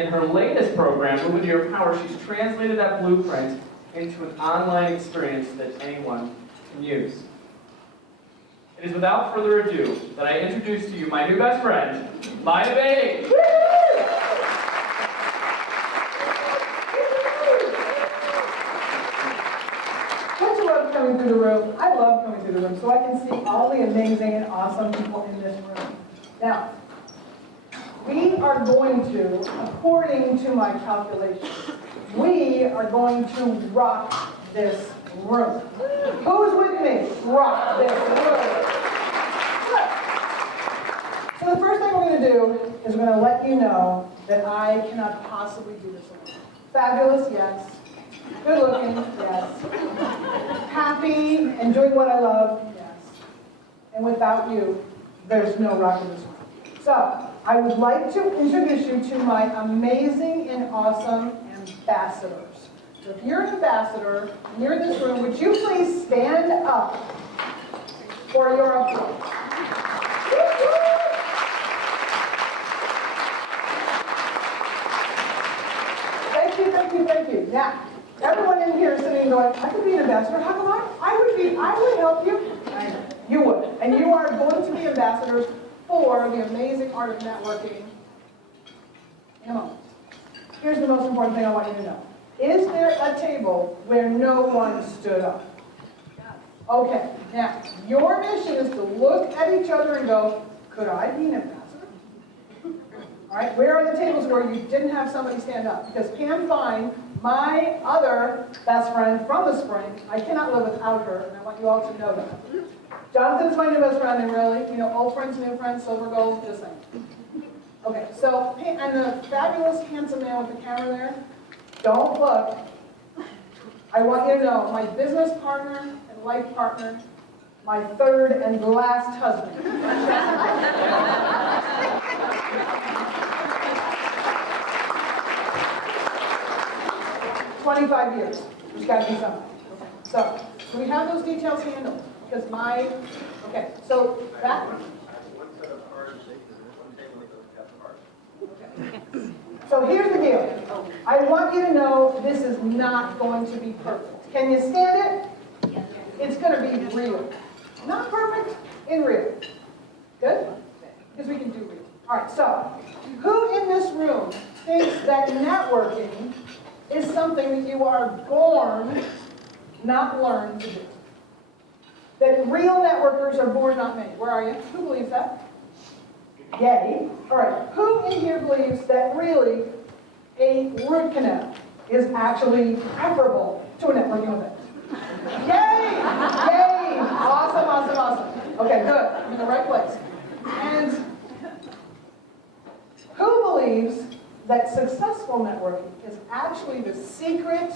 In her latest program, Moving to Your Power, she's translated that blueprint into an online experience that anyone can use. It is without further ado that I introduce to you my new best friend, Maya Babe. Don't you love coming through the room? I love coming through the room so I can see all the amazing and awesome people in this room. Now, we are going to, according to my calculations, we are going to rock this room. Who's with me? Rock this room. So the first thing we're going to do is we're going to let you know that I cannot possibly do this alone. Fabulous, yes. Good looking, yes. Happy and doing what I love, yes. And without you, there's no rock in this room. So, I would like to introduce you to my amazing and awesome ambassadors. So if you're an ambassador and you're in this room, would you please stand up for your applause? Thank you, thank you, thank you. Now, everyone in here is sitting and going, I could be an ambassador. How come I would help you. I know, you would. And you are going to be ambassadors for the amazing art of networking in a moment. Here's the most important thing I want you to know. Is there a table where no one stood up? Okay, now, your mission is to look at each other and go, could I be an ambassador? All right, where are the tables where you didn't have somebody stand up? Because Pam Fine, my other best friend from the spring, I cannot live without her, and I want you all to know that. Jonathan's my new best friend, and really, old friends, new friends, silver, gold, just saying. Okay, so, and the fabulous, handsome man with the camera there, don't look. I want you to know, my business partner and life partner, my third and last husband. 25 years. There's got to be something. Okay. So, do we have those details handled? Because okay, so that. One set of cards, one table that doesn't have cards. Okay. So here's the deal. I want you to know this is not going to be perfect. Can you stand it? Yes. It's going to be real. Not perfect, in real. Good? Because we can do real. All right, so who in this room thinks that networking is something that you are born, not learned to do? That real networkers are born, not made. Where are you? Who believes that? Yay. All right. Who in here believes that really a root canal is actually preferable to a networking event? Yay! Yay! Awesome, awesome, awesome. Okay, good. I'm in the right place. And who believes that successful networking is actually the secret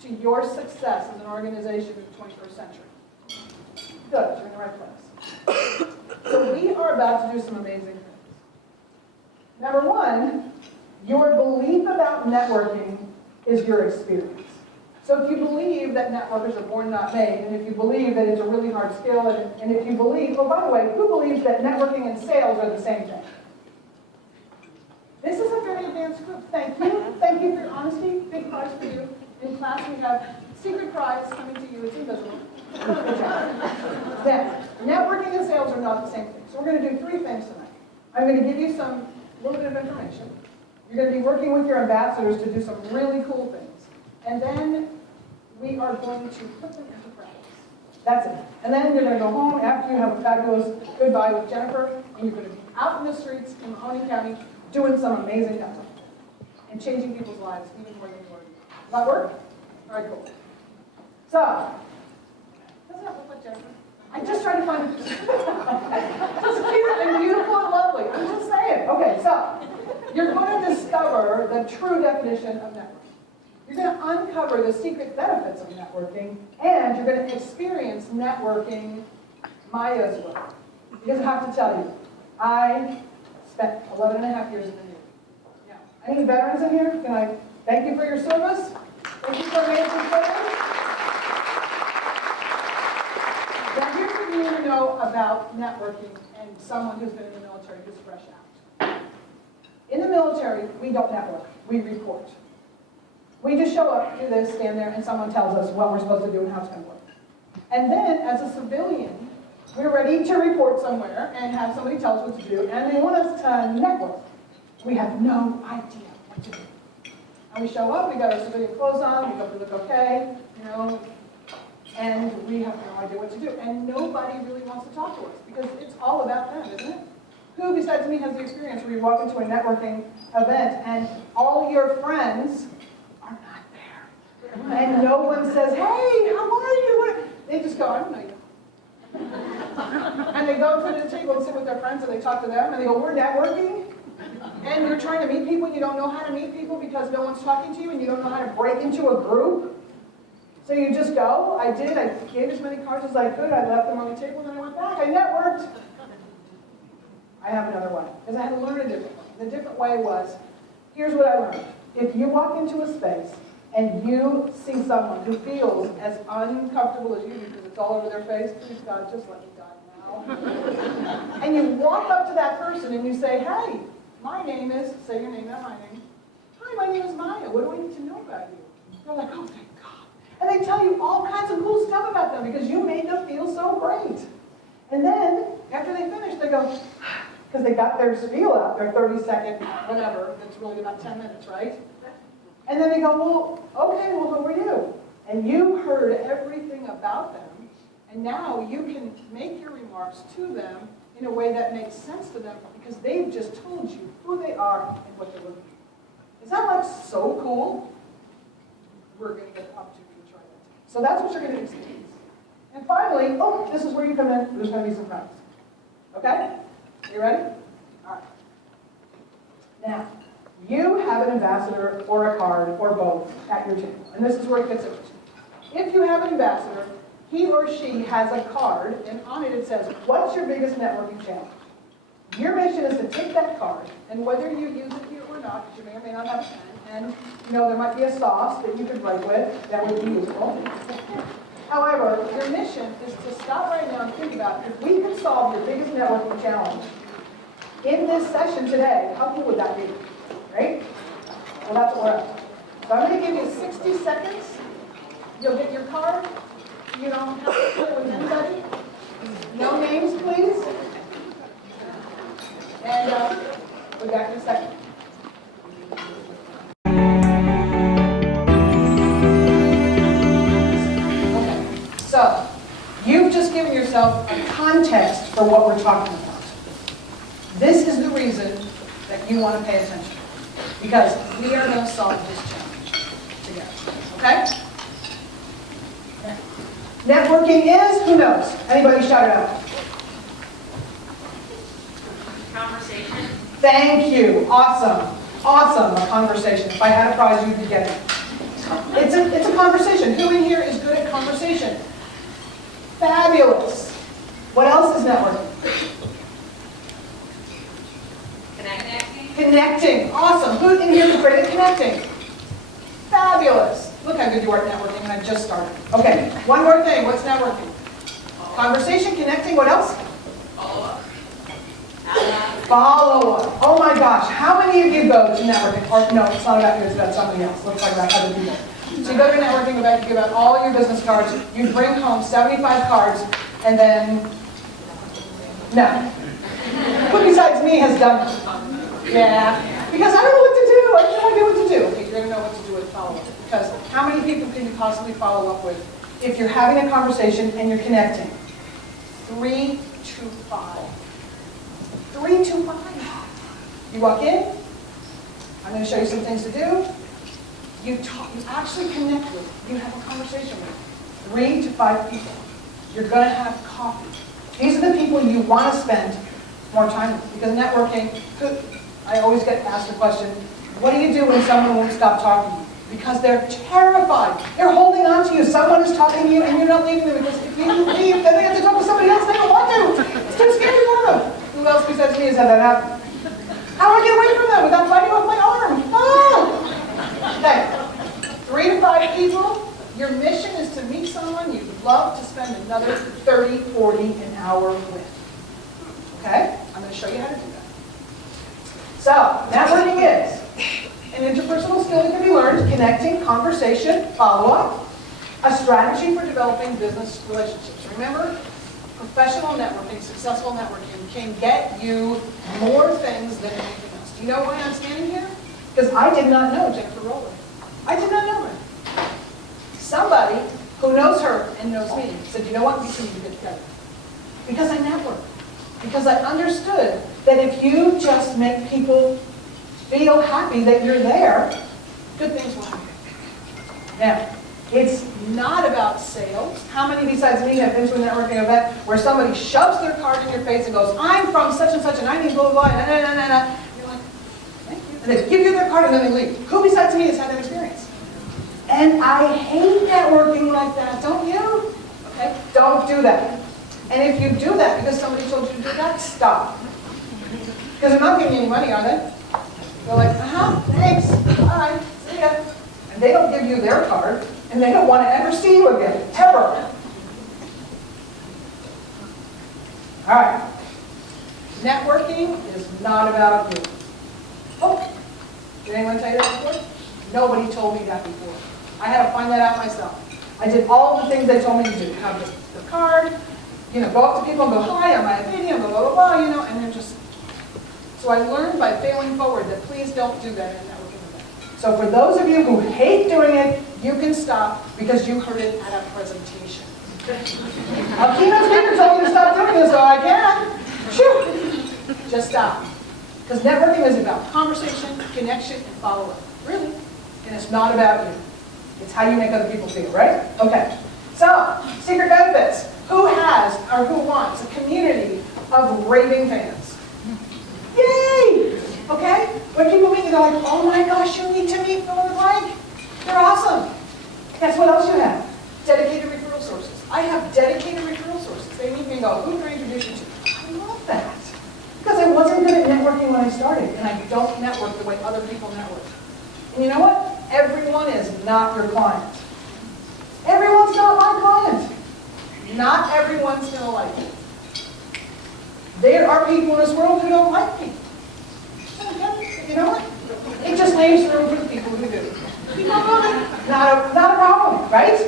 to your success as an organization in the 21st century? Good, you're in the right place. So we are about to do some amazing things. Number one, your belief about networking is your experience. So if you believe that networkers are born not made, and if you believe that it's a really hard skill, and if you believe, oh, by the way, who believes that networking and sales are the same thing? This is a very advanced group. Thank you. Thank you for your honesty. Big prize for you. In class we have secret prize coming to you. It's invisible. Good job. Then, networking and sales are not the same thing. So we're going to do three things tonight. I'm going to give you a little bit of information. You're going to be working with your ambassadors to do some really cool things. And then we are going to put them into practice. That's it. And then you're going to go home after you have a fabulous goodbye with Jennifer, and you're going to be out in the streets in Mahoney County doing some amazing networking and changing people's lives even more than you already do. Does that work? All right, cool. So, doesn't that look like Jennifer? I'm just trying to find it. Just cute and beautiful and lovely. I'm just saying. Okay, so you're going to discover the true definition of networking. You're going to uncover the secret benefits of networking, and you're going to experience networking Maya's way. Because I have to tell you, I spent 11 and a half years in the Navy. Now, any veterans in here? Can I thank you for your service? Thank you for amazing service. Now, here's what you need to know about networking and someone who's been in the military who's fresh out. In the military, we don't network, we report. We just show up, do this, stand there, and someone tells us what we're supposed to do and how it's going to work. And then, as a civilian, we're ready to report somewhere and have somebody tell us what to do, and they want us to network. We have no idea what to do. And we show up, we got our civilian clothes on, we hope we look okay, you know, and we have no idea what to do. And nobody really wants to talk to us because it's all about them, isn't it? Who besides me has the experience where you walk into a networking event and all your friends are not there? And no one says, hey, how are you? They just go, I don't know you. And they go to the table and sit with their friends and they talk to them and they go, we're networking? And you're trying to meet people and you don't know how to meet people because no one's talking to you and you don't know how to break into a group? So you just go, I did, I gave as many cards as I could, I left them on the table and then I went back, I networked. I have another one, because I had to learn a different way. The different way was, here's what I learned. If you walk into a space and you see someone who feels as uncomfortable as you do because it's all over their face, please God, just let me die now. And you walk up to that person and you say, hey, my name is, say your name, not my name. Hi, my name is Maya. What do I need to know about you? They're like, oh, thank God. And they tell you all kinds of cool stuff about them because you made them feel so great. And then, after they finish, they go, because they got their spiel out, their 30-second whatever, that's really about 10 minutes, right? And then they go, well, okay, well, who are you? And you heard everything about them, and now you can make your remarks to them in a way that makes sense to them because they've just told you who they are and what they're looking for. Is that like so cool? We're going to get the opportunity to try that. So that's what you're going to experience. And finally, oh, this is where you come in. There's going to be some practice. Okay? You ready? All right. Now, you have an ambassador or a card or both at your table. And this is where it gets interesting. If you have an ambassador, he or she has a card, and on it it says, what's your biggest networking challenge? Your mission is to take that card, and whether you use it here or not, because you may or may not have a pen, and you know there might be a sauce that you could write with that would be useful. However, your mission is to stop right now and think about if we could solve your biggest networking challenge in this session today, how cool would that be? Right? Well, that's what we're at. So I'm going to give you 60 seconds. You'll get your card. You don't have to play with anybody. No names, please. And we'll be back in a second. So, you've just given yourself a context for what we're talking about. This is the reason that you want to pay attention. Because we are going to solve this challenge together. Okay? Networking is, who knows? Anybody shout it out. Conversation. Thank you. Awesome. Awesome. A conversation. If I had a prize, you'd be getting it. It's a conversation. Who in here is good at conversation? Fabulous. What else is networking? Connecting. Connecting. Awesome. Who in here is great at connecting? Fabulous. Look how good you are at networking, and I just started. Okay, one more thing. What's networking? Conversation, connecting. What else? Follow-up. Follow-up. Oh my gosh. How many of you go to networking? Or no, it's not about you. It's about somebody else. Let's talk about other people. So you go to a networking event, you give out all your business cards, you bring home 75 cards, and then, no. Who besides me has done it? Yeah. Because I don't know what to do. I have no idea what to do. Okay, you're going to know what to do with follow-up. Because how many people can you possibly follow up with if you're having a conversation and you're connecting? 3 to 5. 3 to 5. You walk in. I'm going to show you some things to do. You actually connect with, you have a conversation with 3 to 5 people. You're going to have coffee. These are the people you want to spend more time with. Because networking, I always get asked the question, what do you do when someone won't stop talking to you? Because they're terrified. They're holding on to you. Someone is talking to you and you're not leaving them because if you leave, then they have to talk to somebody else. They don't want to. It's too scary for them. Who else besides me has had that happen? How do I get away from them without biting off my arm? Oh! Okay, 3 to 5 people. Your mission is to meet someone you'd love to spend another 30, 40 an hour with. Okay? I'm going to show you how to do that. So, networking is an interpersonal skill that can be learned, connecting, conversation, follow-up, a strategy for developing business relationships. Remember, professional networking, successful networking can get you more things than anything else. Do you know why I'm standing here? Because I did not know Jennifer Rowland. I did not know her. Somebody who knows her and knows me said, you know what, we two need to get together. Because I network. Because I understood that if you just make people feel happy that you're there, good things will happen. Now, it's not about sales. How many besides me have been to a networking event where somebody shoves their card in your face and goes, I'm from such and such and I need blah, blah, blah, and you're like, thank you. And they give you their card and then they leave. Who besides me has had that experience? And I hate networking like that, don't you? Okay? Don't do that. And if you do that because somebody told you to do that, stop. Because they're not giving you any money, are they? They're like, thanks, bye, see ya. And they don't give you their card, and they don't want to ever see you again, ever. All right. Networking is not about you. Oh, did anyone tell you that before? Nobody told me that before. I had to find that out myself. I did all the things they told me to do. Have the card, go up to people and go, hi, I'm Maya Beatty, and blah, blah, blah, blah, and they're just... So I learned by failing forward that please don't do that in a networking event. So for those of you who hate doing it, you can stop because you heard it at a presentation. A keynote speaker told me to stop doing this, so I can. Shoo! Just stop. Because networking is about conversation, connection, and follow-up. Really. And it's not about you. It's how you make other people feel, right? Okay. So, secret benefits. Who has or who wants a community of raving fans? Yay! Okay? When people meet you, they're like, oh my gosh, you need to meet fill in the blank. They're awesome. Guess what else you have? Dedicated referral sources. I have dedicated referral sources. They meet me and go, who can I introduce you to? I love that. Because I wasn't good at networking when I started, and I don't network the way other people network. And you know what? Everyone is not your client. Everyone's not my client. Not everyone's going to like you. There are people in this world who don't like me. Okay, you know what? It just leaves room for the people who do. Keep on moving. Not a problem, right?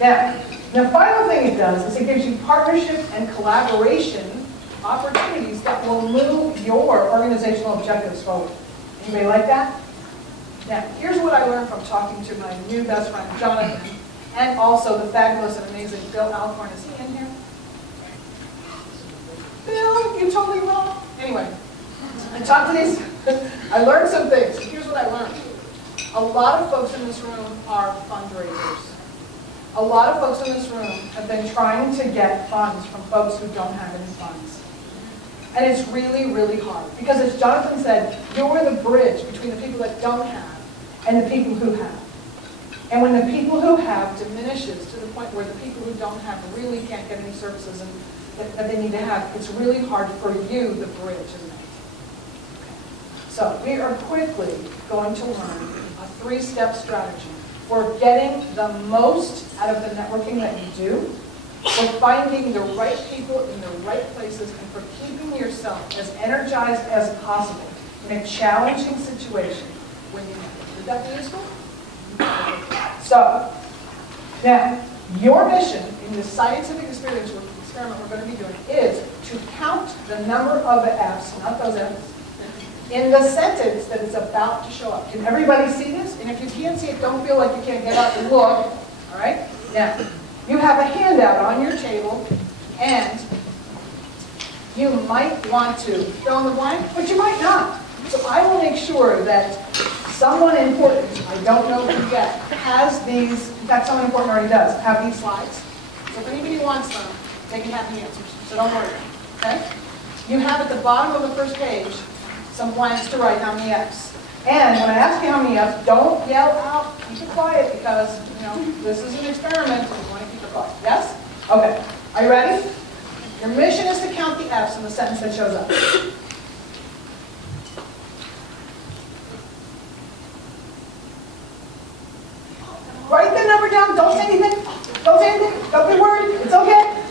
Now, the final thing it does is it gives you partnership and collaboration opportunities that will move your organizational objectives forward. Anybody like that? Now, here's what I learned from talking to my new best friend, Jonathan, and also the fabulous and amazing Bill Alcorn. Is he in here? Bill, you totally wrong. Anyway, I talked to these, I learned some things. Here's what I learned. A lot of folks in this room are fundraisers. A lot of folks in this room have been trying to get funds from folks who don't have any funds. And it's really, really hard. Because as Jonathan said, you're the bridge between the people that don't have and the people who have. And when the people who have diminishes to the point where the people who don't have really can't get any services and that they need to have, it's really hard for you, the bridge, isn't it? So we are quickly going to learn a 3-step strategy for getting the most out of the networking that you do, for finding the right people in the right places, and for keeping yourself as energized as possible in a challenging situation when you network. Would that be useful? So, now, your mission in the scientific experiment we're going to be doing is to count the number of F's, not those F's, in the sentence that is about to show up. Can everybody see this? And if you can't see it, don't feel like you can't get up and look. All right? Now, you have a handout on your table, and you might want to fill in the blank, but you might not. So I will make sure that someone important, I don't know who yet, has these, in fact, someone important already does, have these slides. So if anybody wants them, they can have the answers. So don't worry. Okay? You have at the bottom of the first page some blanks to write how many F's. And when I ask you how many F's, don't yell out, keep it quiet, because this is an experiment and you want to keep it quiet. Yes? Okay. Are you ready? Your mission is to count the F's in the sentence that shows up. Write the number down. Don't say anything. Don't say anything. Don't be worried. It's okay.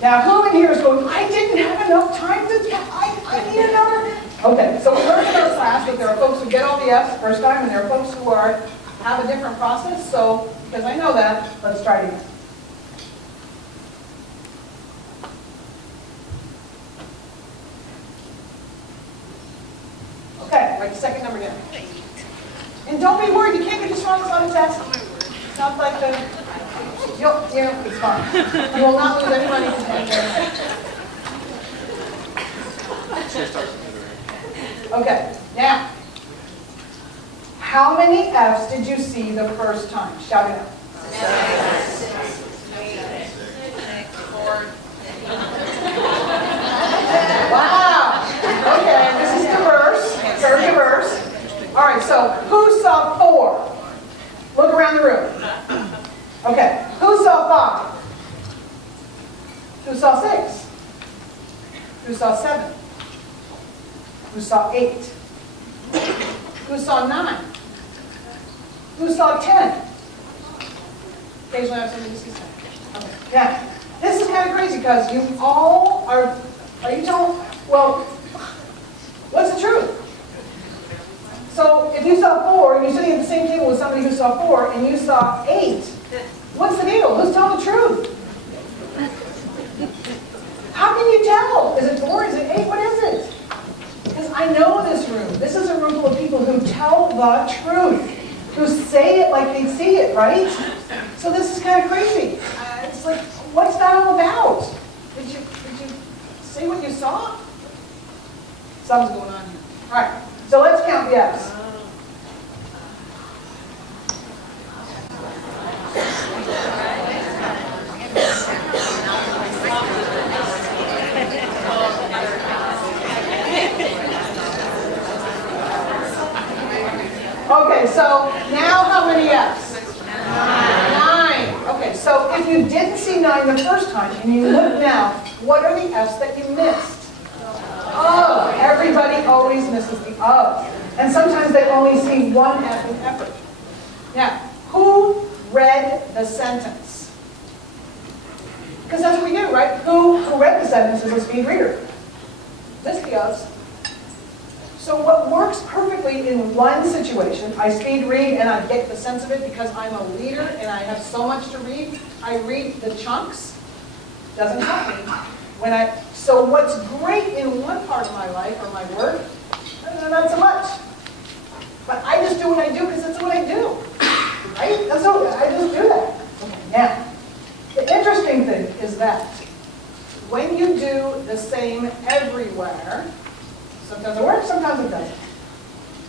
Now, who Anyone here is going, I didn't have enough time to, I need another. Okay, so we learned in our class that there are folks who get all the F's first time, and there are folks who have a different process. So, because I know that, let's try it again. Okay, write the second number down. And don't be worried, you can't get the strongest on the test. It's not like the, it's fine. You will not lose any money today. Okay, now, how many F's did you see the first time? Shout it out. Wow. Okay, this is diverse. Very diverse. All right, so who saw 4? Look around the room. Okay, who saw 5? Who saw 6? Who saw 7? Who saw 8? Who saw 9? Who saw 10? Occasionally I have somebody who sees 10. Okay. Now, this is kind of crazy because you all are you told, well, what's the truth? So if you saw 4 and you're sitting at the same table with somebody who saw 4 and you saw 8, what's the deal? Who's telling the truth? How can you tell? Is it 4? Is it 8? What is it? Because I know this room. This is a room full of people who tell the truth, who say it like they see it, right? So this is kind of crazy. It's like, what's that all about? Did you see what you saw? Something's going on here. All right, so let's count the F's. Okay, so now how many F's? 9. Okay, so if you didn't see 9 the first time and you look now, what are the F's that you missed? Oh, everybody always misses the of. And sometimes they only see one F in effort. Now, who read the sentence? Because that's what we do, right? Who read the sentence is a speed reader. Miss the ofs. So what works perfectly in one situation, I speed read and I get the sense of it because I'm a leader and I have so much to read. I read the chunks. Doesn't help me. So what's great in one part of my life or my work, not so much. But I just do what I do because that's what I do. Right? That's what, I just do that. Okay, now, the interesting thing is that when you do the same everywhere, sometimes it works, sometimes it doesn't.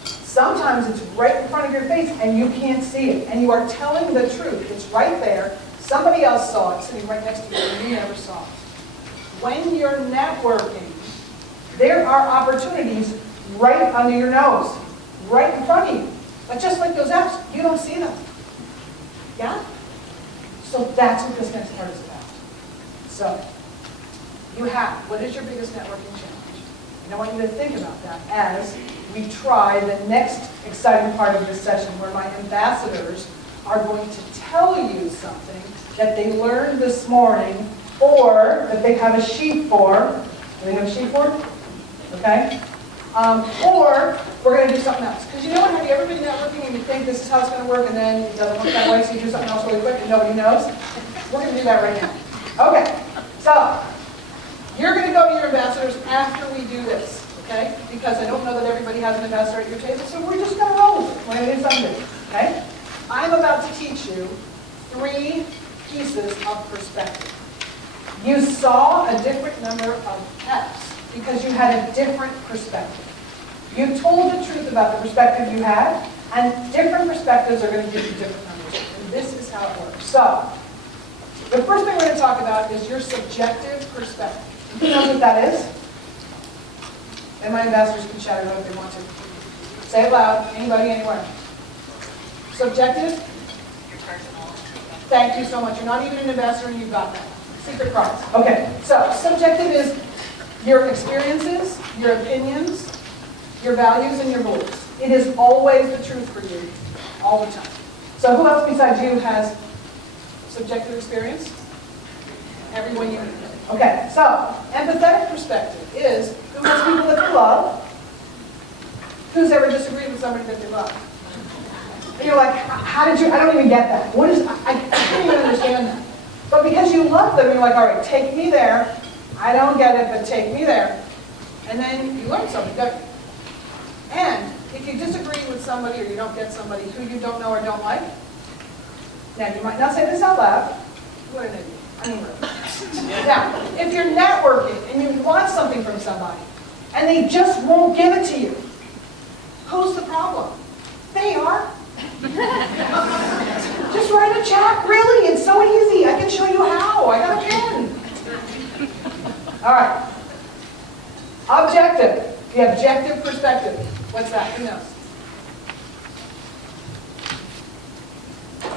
Sometimes it's right in front of your face and you can't see it. And you are telling the truth. It's right there. Somebody else saw it sitting right next to you and you never saw it. When you're networking, there are opportunities right under your nose, right in front of you. But just like those apps, you don't see them. Yeah? So that's what this next part is about. So, you have, what is your biggest networking challenge? And I want you to think about that as we try the next exciting part of this session where my ambassadors are going to tell you something that they learned this morning or that they have a sheet for. Do they have a sheet for? Okay? Or we're going to do something else. Because you know what? Have you ever been networking and you think this is how it's going to work and then it doesn't work that way, so you do something else really quick and nobody knows? We're going to do that right now. Okay. So, you're going to go to your ambassadors after we do this. Okay? Because I don't know that everybody has an ambassador at your table, so we're just going to roll with it. We're going to do something. Okay? I'm about to teach you 3 pieces of perspective. You saw a different number of F's because you had a different perspective. You told the truth about the perspective you had, and different perspectives are going to give you different numbers. And this is how it works. So, the first thing we're going to talk about is your subjective perspective. Who knows what that is? And my ambassadors can shout it out if they want to. Say it loud. Anybody, anywhere. Subjective? Thank you so much. You're not even an ambassador and you've got that. Secret prize. Okay, so subjective is your experiences, your opinions, your values, and your beliefs. It is always the truth for you, all the time. So who else besides you has subjective experience? Everyone you meet. Okay, so empathetic perspective is who has people that they love. Who's ever disagreed with somebody that they love? And you're like, how did you, I don't even get that. What is, I can't even understand that. But because you love them, you're like, all right, take me there. I don't get it, but take me there. And then you learn something, don't you? And if you disagree with somebody or you don't get somebody who you don't know or don't like, now you might not say this out loud. What an idiot. I mean, really. Now, if you're networking and you want something from somebody and they just won't give it to you, who's the problem? They are. Just write a check, really. It's so easy. I can show you how. I got a pen. All right. Objective. The objective perspective. What's that? Who knows?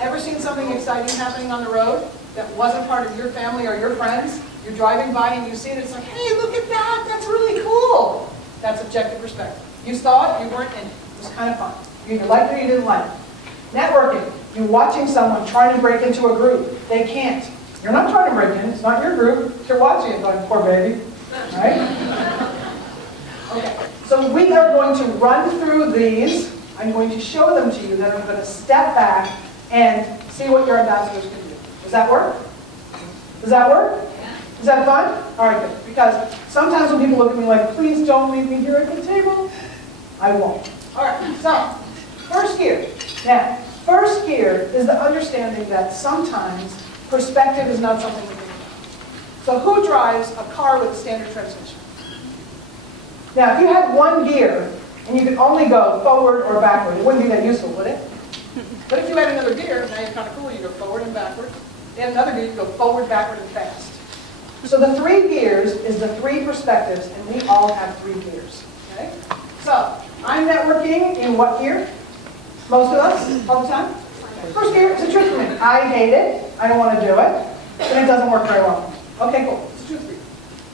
Ever seen something exciting happening on the road that wasn't part of your family or your friends? You're driving by and you see it. It's like, hey, look at that. That's really cool. That's objective perspective. You saw it. You weren't in it. It was kind of fun. You either liked it or you didn't like it. Networking. You're watching someone trying to break into a group. They can't. You're not trying to break in. It's not your group. You're watching it going, poor baby. Right? Okay. So we are going to run through these. I'm going to show them to you. Then I'm going to step back and see what your ambassadors can do. Does that work? Does that work? Is that fun? All right, good. Because sometimes when people look at me like, please don't leave me here at the table, I won't. All right, so first gear. Now, first gear is the understanding that sometimes perspective is not something we think about. So who drives a car with a standard transmission? Now, if you had one gear and you could only go forward or backward, it wouldn't be that useful, would it? But if you had another gear, now you're kind of cool, you go forward and backward. And another gear, you go forward, backward, and fast. So the 3 gears is the 3 perspectives, and we all have 3 gears. Okay? So I'm networking in what gear? Most of us, all the time? First gear is the truth for me. I hate it. I don't want to do it. And it doesn't work very well. Okay, cool. It's the truth for you.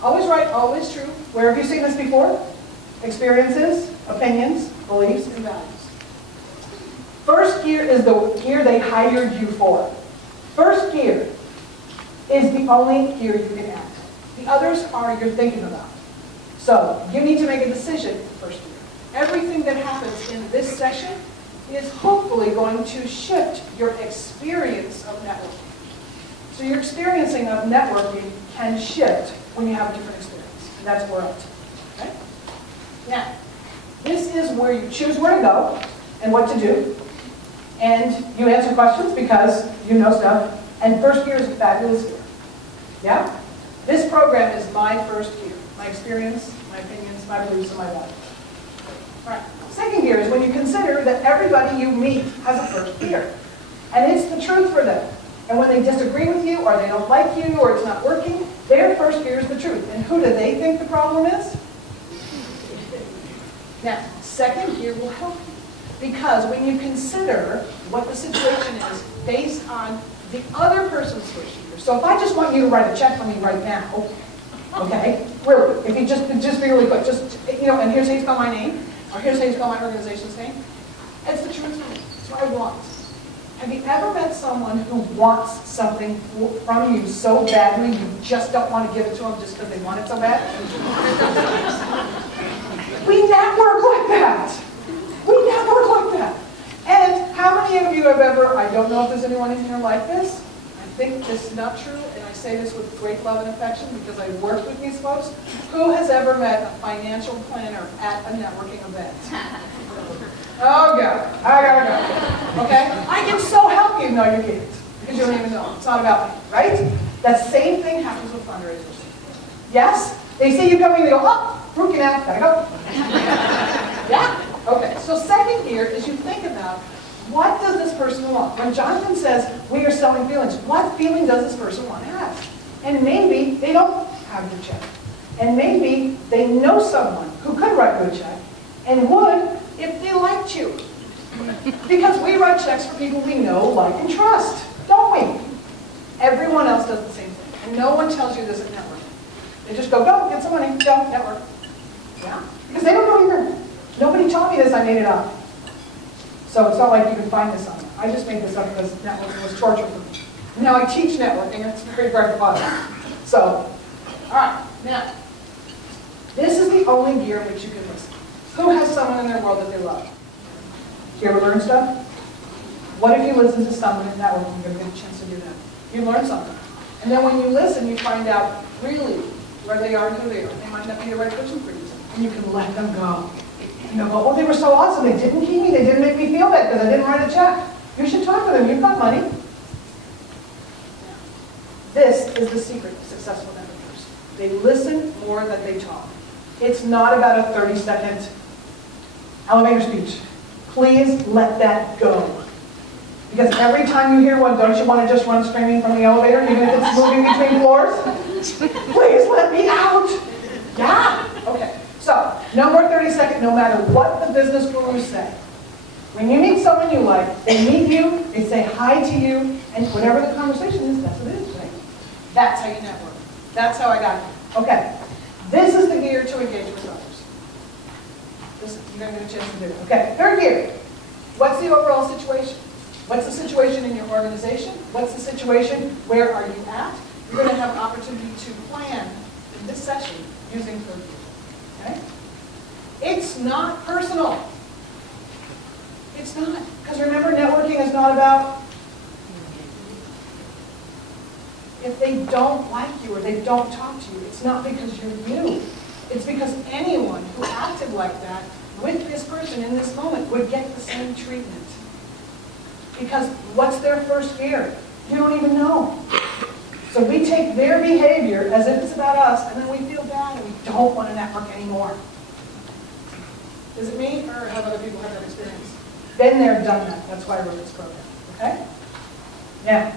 Always right, always true. Where have you seen this before? Experiences, opinions, beliefs, and values. First gear is the gear they hired you for. First gear is the only gear you can add. The others are you're thinking about. So you need to make a decision first gear. Everything that happens in this session is hopefully going to shift your experience of networking. So your experiencing of networking can shift when you have a different experience. And that's where we're up to. Okay? Now, this is where you choose where to go and what to do. And you answer questions because you know stuff. And first gear is a fabulous gear. Yeah? This program is my first gear. My experience, my opinions, my beliefs, and my values. All right. Second gear is when you consider that everybody you meet has a first gear. And it's the truth for them. And when they disagree with you, or they don't like you, or it's not working, their first gear is the truth. And who do they think the problem is? Now, second gear will help you. Because when you consider what the situation is based on the other person's first gear. So if I just want you to write a check for me right now, okay, really, if you just be really quick, just, you know, and here's how you spell my name, or here's how you spell my organization's name, it's the truth for me. It's what I want. Have you ever met someone who wants something from you so badly you just don't want to give it to them just because they want it so bad? We network like that. We network like that. And how many of you have ever, I don't know if there's anyone in here like this, I think this is not true, and I say this with great love and affection because I worked with these folks. Who has ever met a financial planner at a networking event? Oh, God. I gotta go. Okay? I can so help you. No, you can't. Because you don't even know. It's not about me. Right? That same thing happens with fundraisers. Yes? They see you coming, they go, oh, rookie now. Gotta go. Yeah? Okay. So second gear is you think about what does this person want? When Jonathan says we are selling feelings, what feeling does this person want to have? And maybe they don't have your check. And maybe they know someone who could write you a check and would if they liked you. Because we write checks for people we know, like, and trust, don't we? Everyone else does the same thing. And no one tells you this at networking. They just go, get some money, go, network. Yeah? Because they don't know either. Nobody taught me this, I made it up. So it's not like you can find this on. I just made this up because networking was torture for me. Now I teach networking, it's very, very fun. So, all right, now, this is the only gear in which you can listen. Who has someone in their world that they love? Do you ever learn stuff? What if you listen to someone in networking? You're going to get a chance to do that. You learn something. And then when you listen, you find out really where they are and who they are. They might not be the right person for you. And you can let them go. And you'll go, oh, they were so awesome. They didn't keep me. They didn't make me feel bad because I didn't write a check. You should talk to them. You've got money. This is the secret to successful networkers. They listen more than they talk. It's not about a 30-second elevator speech. Please let that go. Because every time you hear one, don't you want to just run screaming from the elevator, even if it's moving between floors? Please let me out. Yeah. Okay. So, no more 30-second, no matter what the business gurus say. When you meet someone you like, they meet you, they say hi to you, and whatever the conversation is, that's what it is, right? That's how you network. That's how I got here. Okay. This is the gear to engage with others. You're going to get a chance to do it. Okay. Third gear. What's the overall situation? What's the situation in your organization? What's the situation? Where are you at? You're going to have an opportunity to plan in this session using third gear. Okay? It's not personal. It's not. Because remember, networking is not about if they don't like you or they don't talk to you. It's not because you're new. It's because anyone who acted like that with this person in this moment would get the same treatment. Because what's their first gear? You don't even know. So we take their behavior as if it's about us, and then we feel bad and we don't want to network anymore. Is it me, or have other people had that experience? Been there, done that. That's why I wrote this program. Okay? Now,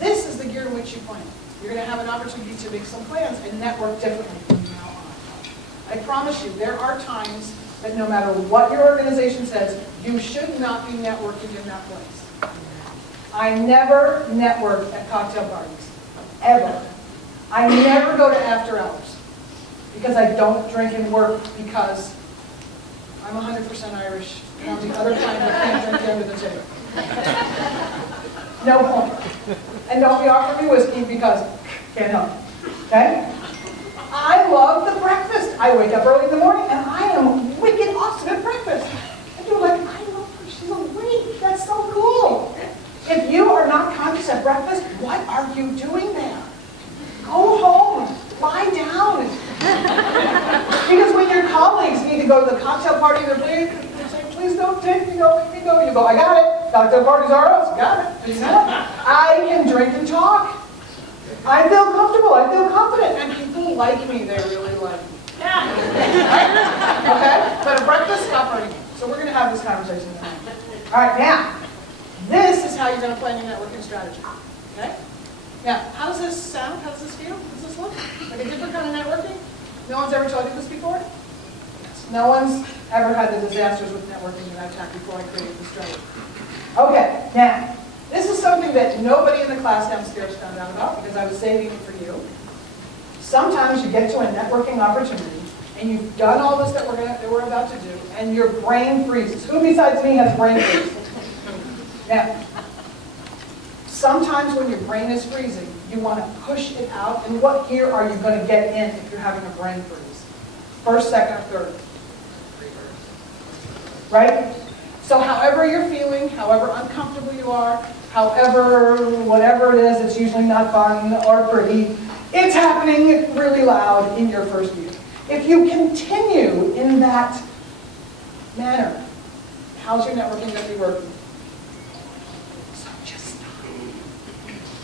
this is the gear in which you plan. You're going to have an opportunity to make some plans and network differently from now on. I promise you, there are times that no matter what your organization says, you should not be networking in that place. I never network at cocktail parties, ever. I never go to after hours because I don't drink and work because I'm 100% Irish and I'm the other kind that can't drink under the table. No point. And don't be offering me whiskey because can't help it. Okay? I love the breakfast. I wake up early in the morning and I am wicked awesome at breakfast. And you're like, I love her. She's awake. That's so cool. If you are not conscious at breakfast, what are you doing there? Go home. Lie down. Because when your colleagues need to go to the cocktail party, they're saying, please don't take me, don't make me go. You go, I got it. Cocktail parties are us. Got it. You know? I can drink and talk. I feel comfortable. I feel confident. And people like me. They really like me. Okay? But at breakfast, stop hurting me. So we're going to have this conversation tonight. All right, now. This is how you're going to plan your networking strategy. Okay? Now, how does this sound? How does this feel? How does this look? Like a different kind of networking? No one's ever told you this before? Yes. No one's ever had the disasters with networking that I've had before I created this strategy. Okay, now, this is something that nobody in the class downstairs found out about because I was saving it for you. Sometimes you get to a networking opportunity and you've done all this that we're about to do, and your brain freezes. Who besides me has brain freeze? Now, sometimes when your brain is freezing, you want to push it out. And what gear are you going to get in if you're having a brain freeze? First, second, or third? Right? So however you're feeling, however uncomfortable you are, however, whatever it is, it's usually not fun or pretty, it's happening really loud in your first gear. If you continue in that manner, how's your networking going to be working?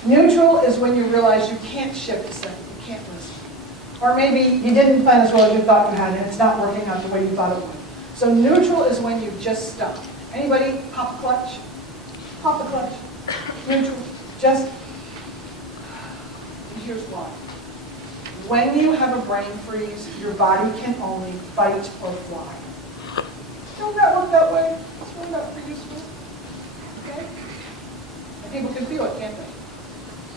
Neutral is when you realize you can't shift a second, you can't listen. Or maybe you didn't plan as well as you thought you had and it's not working out the way you thought it would. So neutral is when you just stop. Anybody pop the clutch? Pop the clutch. Neutral. Just, and here's why. When you have a brain freeze, your body can only fight or fly. Don't that work that way? Don't that for useful? Okay? And people can feel it, can't they?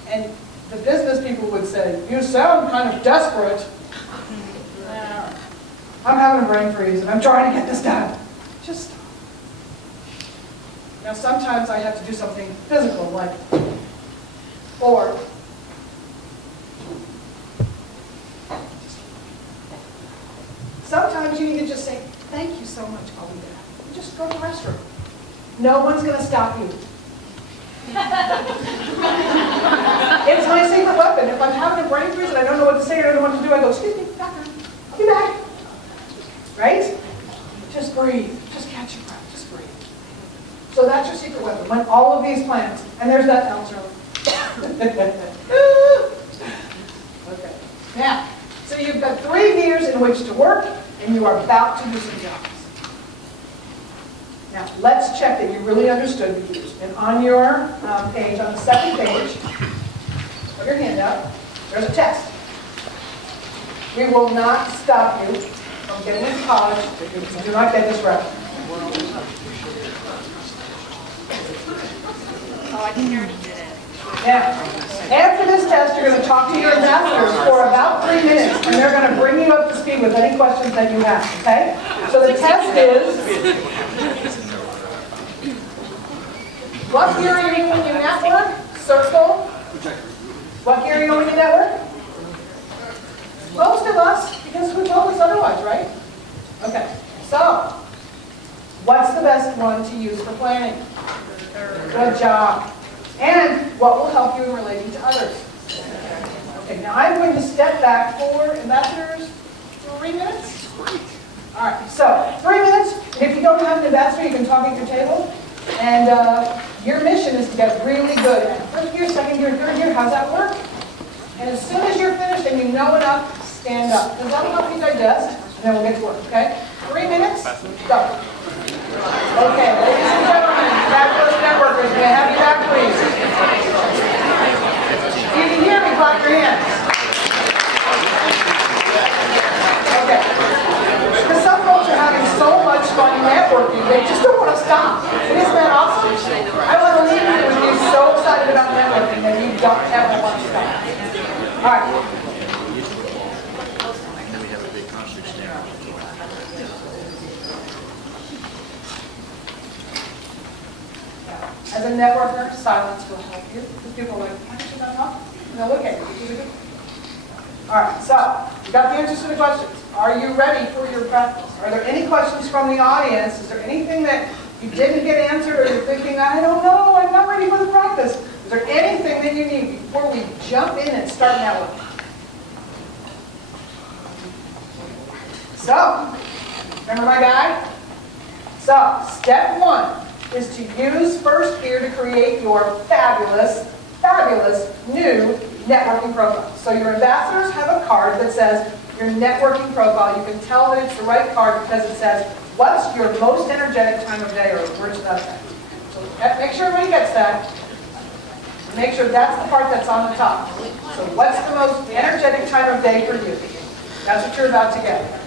And the business people would say, you sound kind of desperate. I'm having a brain freeze and I'm trying to get this done. Just stop. Now sometimes I have to do something physical, like, or go to the restroom. No one's going to stop you. It's my secret weapon. If I'm having a brain freeze and I don't know what to say or I don't know what to do, I go, excuse me, doctor, I'll be back. Right? Just breathe. Just catch your breath. Just breathe. So that's your secret weapon. When all of these plans, and there's that Alger. Okay. Now, so you've got 3 years in which to work, and you are about to do some jobs. Now, let's check that you really understood the years. And on your page, on the second page of your handout, there's a test. We will not stop you from getting into college if you do not get this right. Oh, I think you already did it. Now, after this test, you're going to talk to your ambassadors for about 3 minutes, and they're going to bring you up to speed with any questions that you have, okay? So the test is, what year are you when you network? Circle. What year are you when you network? Most of us, because who told us otherwise, right? Okay, so, what's the best one to use for planning? Good job. And what will help you in relating to others? Okay, now I'm going to step back for ambassadors 3 minutes. All right, so 3 minutes. And if you don't have an ambassador, you can talk at your table. And your mission is to get really good at first year, second year, third year. How's that work? And as soon as you're finished and you know enough, stand up. Because that'll help you digest, and then we'll get to work, okay? 3 minutes, go. Okay, ladies and gentlemen, fabulous networkers, may I have you back, please? If you can hear me, clap your hands. Okay. Because some folks are having so much fun networking, they just don't want to stop. Isn't that awesome? I want to leave you with you so excited about networking that you don't ever want to stop. All right. As a networker, silence will help you. Because people are like, why don't you not talk? No, look at you. All right, so you got the answers to the questions. Are you ready for your practice? Are there any questions from the audience? Is there anything that you didn't get answered or you're thinking, I don't know, I'm not ready for the practice? Is there anything that you need before we jump in and start networking? So, remember my guide? So, step 1 is to use first year to create your fabulous, fabulous new networking profile. So your ambassadors have a card that says your networking profile. You can tell that it's the right card because it says, what's your most energetic time of day, or words to that effect. So make sure everybody gets that. Make sure that's the part that's on the top. So what's the most energetic time of day for you? That's what you're about to get.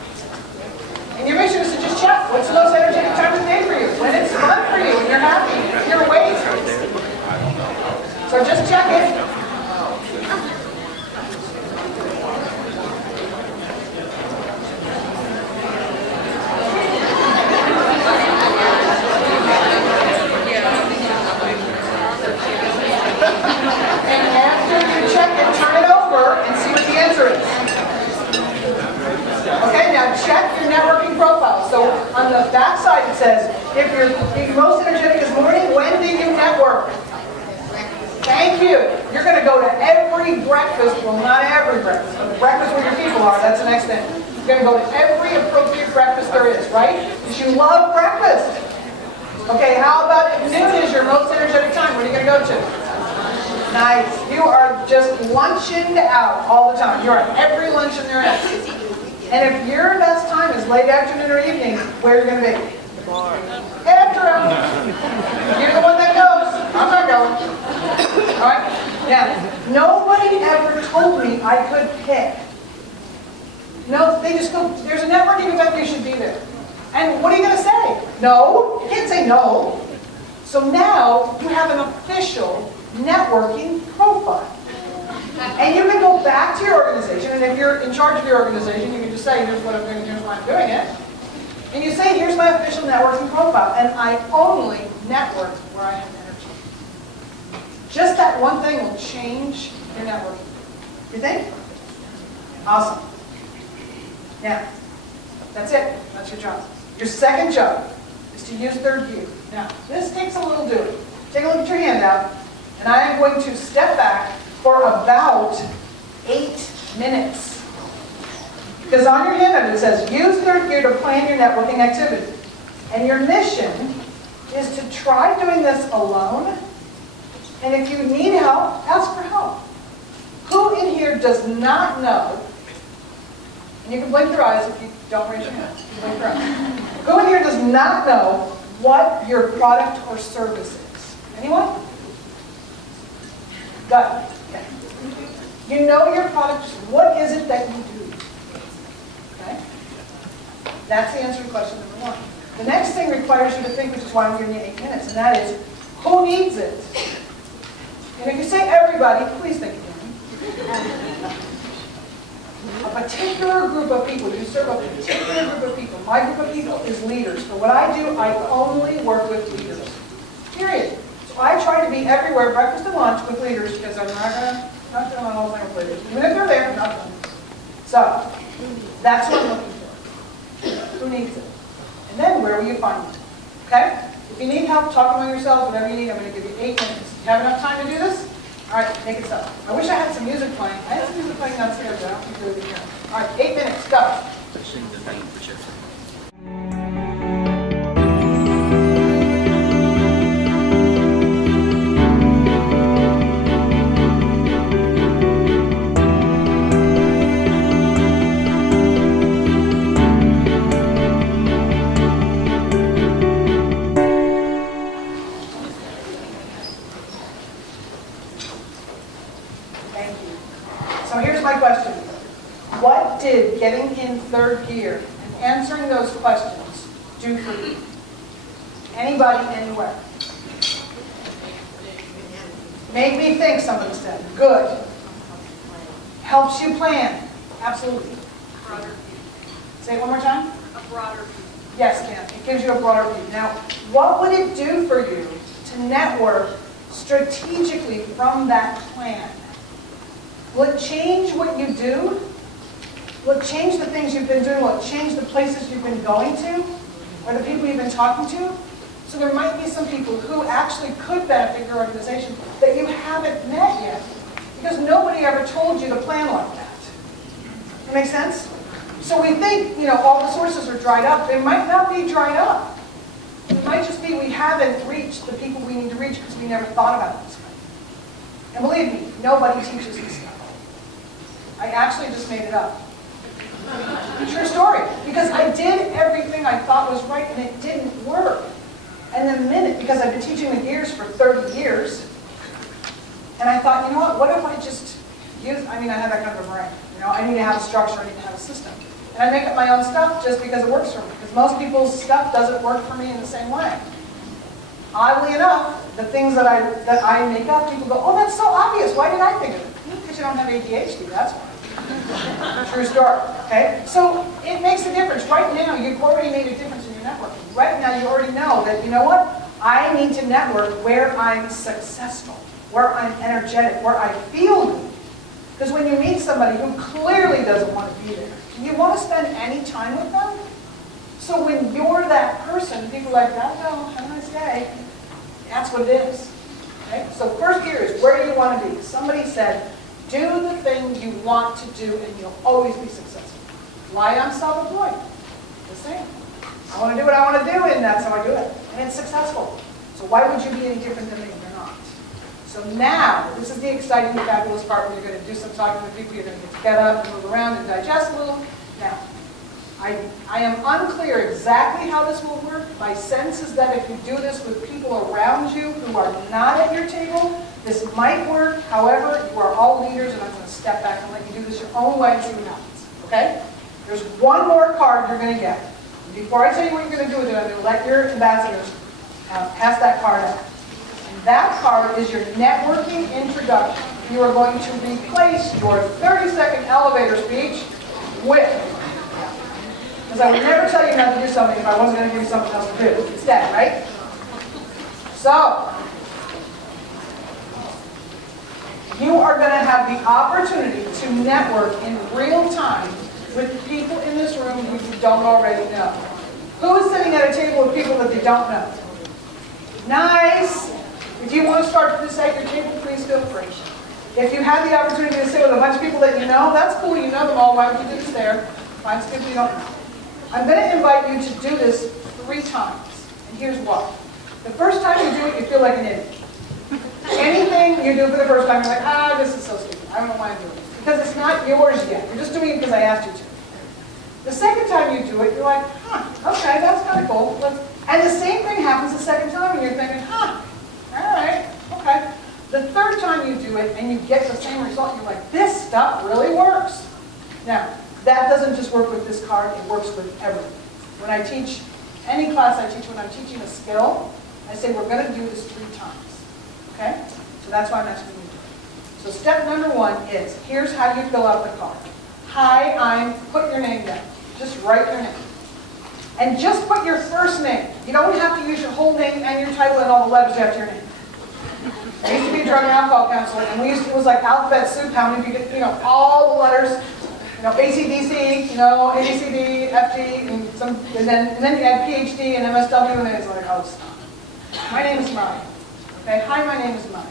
And your mission is to just check, what's the most energetic time of day for you? When it's fun for you, when you're happy, you're awake. So just check it. And after you check it, turn it over and see what the answer is. Okay, now check your networking profile. So on the back side it says, if you're most energetic is morning, when do you network? Thank you. You're going to go to every breakfast, well not every breakfast, but the breakfast where your people are, that's the next thing. You're going to go to every appropriate breakfast there is, right? Because you love breakfast. Okay, how about if noon is your most energetic time? What are you going to go to? Nice. You are just lunching out all the time. You're at every luncheon there is. And if your best time is late afternoon or evening, where are you going to be? The bar. After hours. You're the one that goes. I'm not going. All right? Now, nobody ever told me I could pick. No, they just go, there's a networking event, you should be there. And what are you going to say? No. You can't say no. So now you have an official networking profile. And you can go back to your organization, and if you're in charge of your organization, you can just say, here's what I'm doing, here's why I'm doing it. And you say, here's my official networking profile, and I only network where I have energy. Just that one thing will change your networking. You think? Awesome. Now, that's it. That's your job. Your second job is to use third gear. Now, this takes a little doing. Take a look at your handout, and I am going to step back for about 8 minutes. Because on your handout it says, use third gear to plan your networking activity. And your mission is to try doing this alone, and if you need help, ask for help. Who in here does not know, and you can blink your eyes if you don't raise your hand, you blink your eyes. Who in here does not know what your product or service is? Anyone? Got it. Okay. You know your product, what is it that you do? Okay? That's the answer to question number 1. The next thing requires you to think, which is why I'm giving you 8 minutes, and that is, who needs it? And if you say everybody, please think again. A particular group of people, you serve a particular group of people. My group of people is leaders. For what I do, I only work with leaders. Period. So I try to be everywhere, breakfast and lunch, with leaders, because I'm not doing all the thing with leaders. Even if they're there, I'm not doing it. So, that's what I'm looking for. Who needs it? And then where will you find it? Okay? If you need help, talk among yourselves, whatever you need, I'm going to give you 8 minutes. You have enough time to do this? All right, make it so. I wish I had some music playing. I had some music playing downstairs, but I don't think it would be here. All right, 8 minutes, go. Thank you. So here's my question. What did getting in third gear and answering those questions do for you? Anybody, anywhere? Made me think, somebody said. Good. Helps you plan. Absolutely. Broader view. Say it one more time. A broader view. Yes, Ken. It gives you a broader view. Now, what would it do for you to network strategically from that plan? Will it change what you do? Will it change the things you've been doing? Will it change the places you've been going to? Or the people you've been talking to? So there might be some people who actually could benefit your organization that you haven't met yet, because nobody ever told you to plan like that. That make sense? So we think, all the sources are dried up. They might not be dried up. It might just be we haven't reached the people we need to reach because we never thought about it this way. And believe me, nobody teaches this stuff. I actually just made it up. True story. Because I did everything I thought was right and it didn't work. And the minute, because I've been teaching the gears for 30 years, and I thought, what if I just use, I have that kind of a brain. I need to have a structure, I need to have a system. And I make up my own stuff just because it works for me. Because most people's stuff doesn't work for me in the same way. Oddly enough, the things that I make up, people go, oh, that's so obvious. Why did I think of it? Because you don't have ADHD, that's why. True story. Okay? So it makes a difference. Right now, you've already made a difference in your networking. Right now, you already know that, I need to network where I'm successful, where I'm energetic, where I feel good. Because when you meet somebody who clearly doesn't want to be there, do you want to spend any time with them? So when you're that person, people are like, gotta go, have a nice day. That's what it is. Okay? So first gear is, where do you want to be? Somebody said, do the thing you want to do and you'll always be successful. Why I'm self-employed? The same. I want to do what I want to do and that's how I do it. And it's successful. So why would you be any different than me? You're not. So now, this is the exciting, fabulous part where you're going to do some talking with people, you're going to get up and move around and digest a little. Now, I am unclear exactly how this will work. My sense is that if you do this with people around you who are not at your table, this might work. However, you are all leaders, and I'm going to step back and let you do this your own way and see what happens. Okay? There's one more card you're going to get. Before I tell you what you're going to do with it, I'm going to let your ambassadors pass that card out. And that card is your networking introduction. You are going to replace your 30-second elevator speech with, because I would never tell you how to do something if I wasn't going to give you something else to do instead, right? So, you are going to have the opportunity to network in real time with people in this room who you don't already know. Who is sitting at a table with people that they don't know? Nice. If you want to start to say your table, please feel free. If you have the opportunity to sit with a bunch of people that you know, that's cool. You know them all. Why would you do this there? Find some people you don't know. I'm going to invite you to do this 3 times. And here's why. The first time you do it, you feel like an idiot. Anything you do for the first time, you're like, this is so stupid. I don't know why I'm doing this. Because it's not yours yet. You're just doing it because I asked you to. The second time you do it, you're like, okay, that's kind of cool. And the same thing happens the second time, and you're thinking, all right, okay. The third time you do it, and you get the same result, you're like, this stuff really works. Now, that doesn't just work with this card, it works with everything. When I teach any class I teach, when I'm teaching a skill, I say we're going to do this 3 times. Okay? So that's why I'm asking you to do it. So step number 1 is, here's how you fill out the card. Hi, put your name down. Just write your name. And just put your first name. You don't have to use your whole name and your title and all the letters after your name. I used to be a drug and alcohol counselor, and it was like alphabet soup, how many people get, all the letters, ACDC, ABCD, FG, and then you add PhD and MSW, and it's like, oh, stop. My name is Maya. Okay, hi, my name is Maya.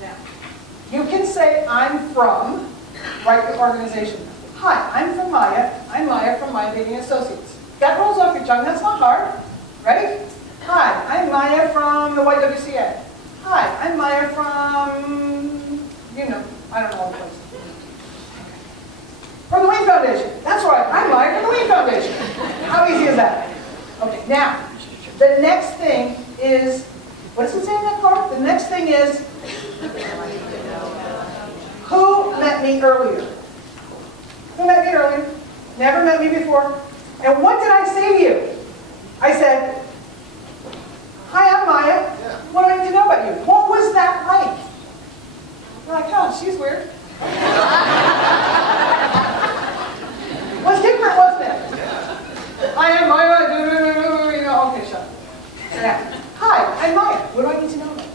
Now, you can say, I'm from, write the organization. Hi, I'm from Maya. I'm Maya from Maya Baby and Associates. That rolls off your tongue. That's not hard. Ready? Hi, I'm Maya from the YWCA. Hi, I'm Maya from, I don't know all the places. From the Wayne Foundation. That's right. I'm Maya from the Wayne Foundation. How easy is that? Okay, now, the next thing is, what does it say in that card? The next thing is, who met me earlier? Who met me earlier? Never met me before. And what did I say to you? I said, hi, I'm Maya. What do I need to know about you? What was that like? You're like, oh, she's weird. It was different, wasn't it? Hi, I'm Maya. Okay, shut up. Now, hi, I'm Maya. What do I need to know about you?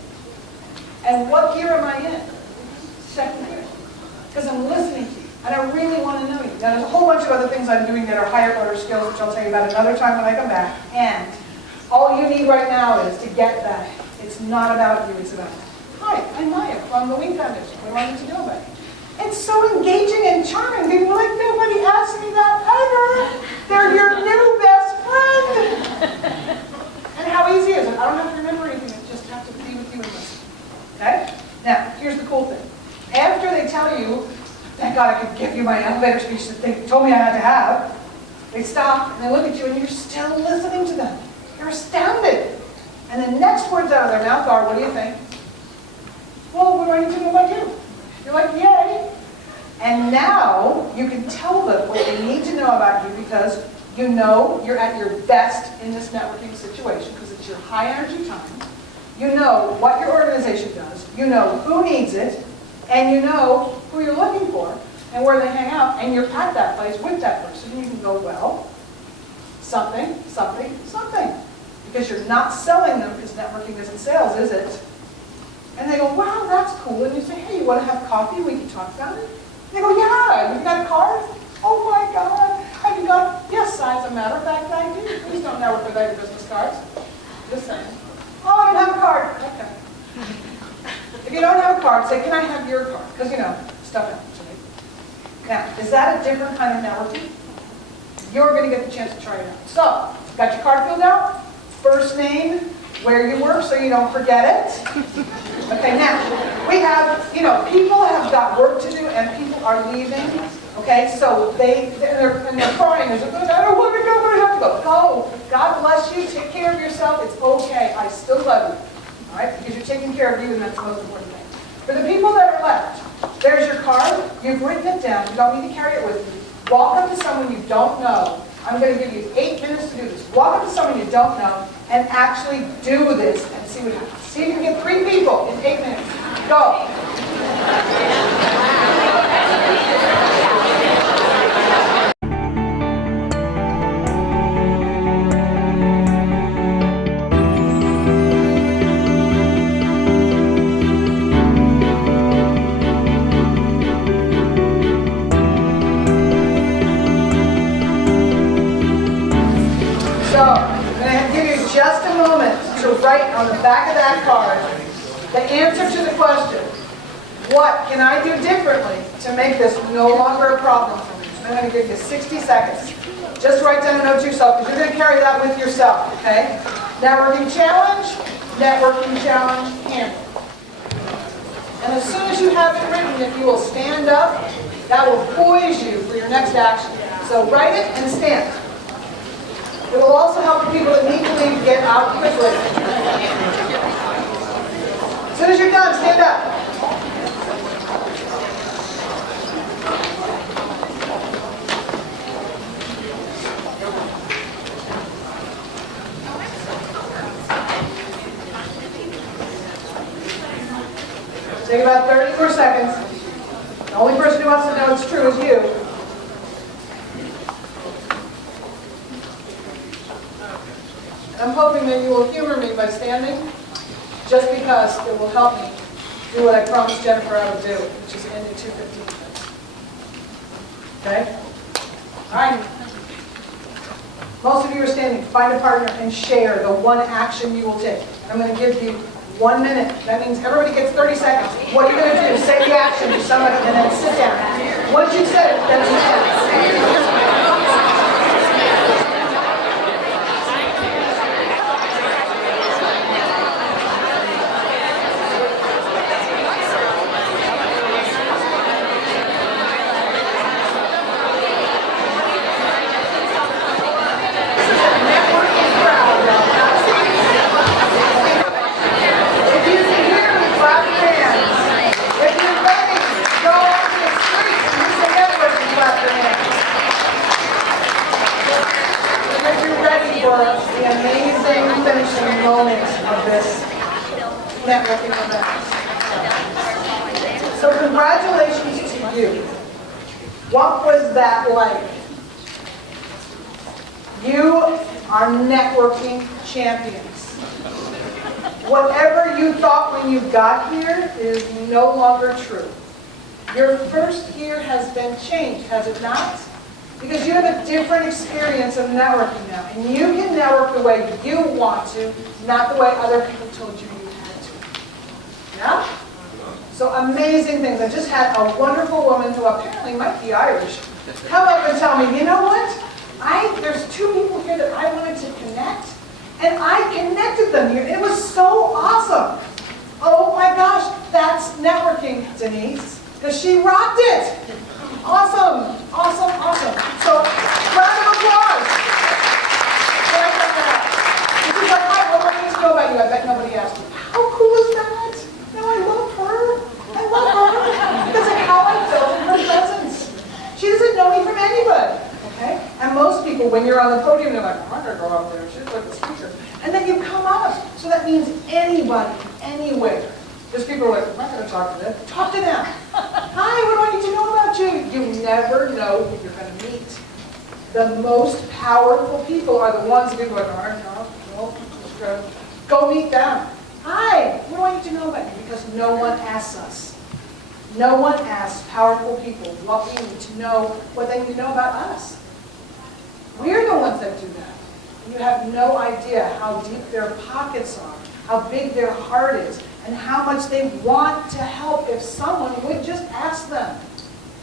And what year am I in? Second year. Because I'm listening to you. And I really want to know you. Now, there's a whole bunch of other things I'm doing that are higher order skills, which I'll tell you about another time when I come back. And all you need right now is to get that. It's not about you, it's about me. Hi, I'm Maya from the Wing Foundation. What do I need to know about you? It's so engaging and charming. People are like, nobody asked me that ever. They're your new best friend. And how easy is it? I don't have to remember anything. I just have to be with you and listen. Okay? Now, here's the cool thing. After they tell you, thank God I could give you my elevator speech that they told me I had to have, they stop and they look at you and you're still listening to them. You're astounded. And the next words out of their mouth are, what do you think? Well, what do I need to know about you? You're like, yay. And now you can tell them what they need to know about you because you know you're at your best in this networking situation because it's your high energy time. You know what your organization does. You know who needs it. And you know who you're looking for and where they hang out. And you're at that place with that person. And you can go, well, something, something, something. Because you're not selling them because networking isn't sales, is it? And they go, wow, that's cool. And you say, hey, you want to have coffee? We can talk about it. And they go, yeah, you've got a card? Oh my God. Have you got, yes, as a matter of fact, I do. Please don't network without your business cards. Just saying. Oh, I don't have a card. Okay. If you don't have a card, say, can I have your card? Because, stuff happens, right? Now, is that a different kind of networking? You're going to get the chance to try it out. So, got your card filled out? First name, where you work so you don't forget it. Okay, now, we have, people have got work to do and people are leaving. Okay, so they're crying. They're like, I don't want to go, but I have to go. Go. God bless you. Take care of yourself. It's okay. I still love you. All right, because you're taking care of you and that's the most important thing. For the people that are left, there's your card. You've written it down. You don't need to carry it with you. Walk up to someone you don't know. I'm going to give you 8 minutes to do this. Walk up to someone you don't know and actually do this and see what happens. See if you can get 3 people in 8 minutes. Go. write on the back of that card the answer to the question, what can I do differently to make this no longer a problem for me? I'm going to give you 60 seconds. Just write down a note to yourself, because you're going to carry that with yourself, okay? Networking challenge, handle. And as soon as you have it written, if you will stand up, that will poise you for your next action. So write it and stand. It will also help the people that need to leave get out quickly. As soon as you're done, stand up. Take about 30 more seconds. The only person who wants to know it's true is you. And I'm hoping that you will humor me by standing, just because it will help me do what I promised Jennifer I would do, which is end in 2:15. Okay? All right. Most of you are standing. Find a partner and share the one action you will take. I'm going to give you 1 minute. That means everybody gets 30 seconds. What are you going to do? Say the action to somebody and then sit down. Once you've said it, then sit down. The amazing finishing moment of this networking event. So congratulations to you. What was that like? You are networking champions. Whatever you thought when you got here is no longer true. Your first year has been changed, has it not? Because you have a different experience of networking now. And you can network the way you want to, not the way other people told you you had to. Yeah? So amazing things. I just had a wonderful woman who apparently might be Irish come up and tell me, you know what? There's 2 people here that I wanted to connect, and I connected them here. It was so awesome. Oh my gosh, that's networking, Denise, because she rocked it. Awesome, awesome, awesome. So, round of applause. This is like, hi, what do I need to know about you? I bet nobody asked you. How cool is that? No, I love her. I love her. That's like how I felt in her presence. She doesn't know me from anybody. Okay? And most people, when you're on the podium, they're like, I'm not going to go out there. She's like the speaker. And then you come up. So that means anybody, anywhere. There's people who are like, I'm not going to talk to them. Talk to them. Hi, what do I need to know about you? You never know who you're going to meet. The most powerful people are the ones that people are like, all right, no, go meet them. Hi, what do I need to know about you? Because no one asks us. No one asks powerful people what we need to know, what they need to know about us. We're the ones that do that. You have no idea how deep their pockets are, how big their heart is, and how much they want to help if someone would just ask them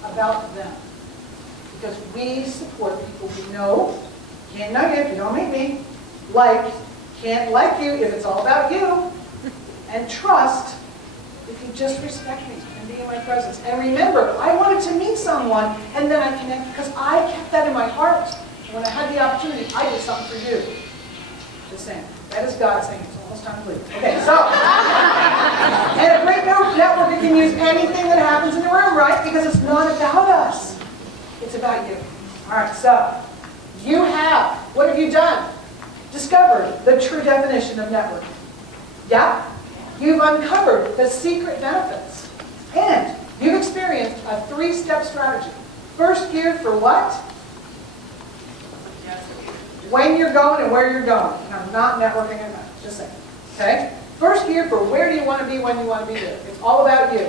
about them. Because we support people we know, can't know you if you don't meet me, like, can't like you if it's all about you, and trust if you just respect me and be in my presence. And remember, I wanted to meet someone, and then I connected, because I kept that in my heart. And when I had the opportunity, I did something for you. Just saying. That is God saying it's almost time to leave. Okay, so. And a great networker can use anything that happens in the room, right? Because it's not about us. It's about you. All right, so. You have, what have you done? Discovered the true definition of networking. Yeah? You've uncovered the secret benefits. And you've experienced a 3-step strategy. First gear for what? When you're going and where you're going. And I'm not networking at night, just saying. Okay? First gear for where do you want to be when you want to be there. It's all about you.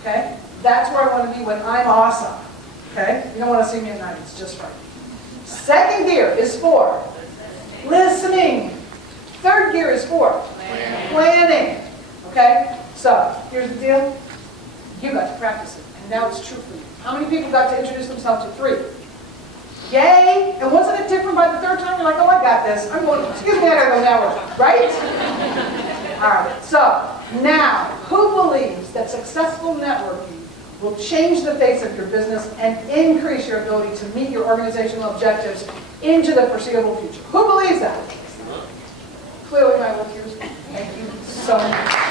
Okay? That's where I want to be when I'm awesome. Okay? You don't want to see me at night, it's just right. Second gear is for listening. Third gear is for Planning. Okay? So, here's the deal. You got to practice it, and now it's true for you. How many people got to introduce themselves to 3? Yay! And wasn't it different by the 3rd time? You're like, oh, I got this. I'm going, excuse me, I gotta go now, right? All right, so now, who believes that successful networking will change the face of your business and increase your ability to meet your organizational objectives into the foreseeable future? Who believes that? Clearly my look here. Thank you so much.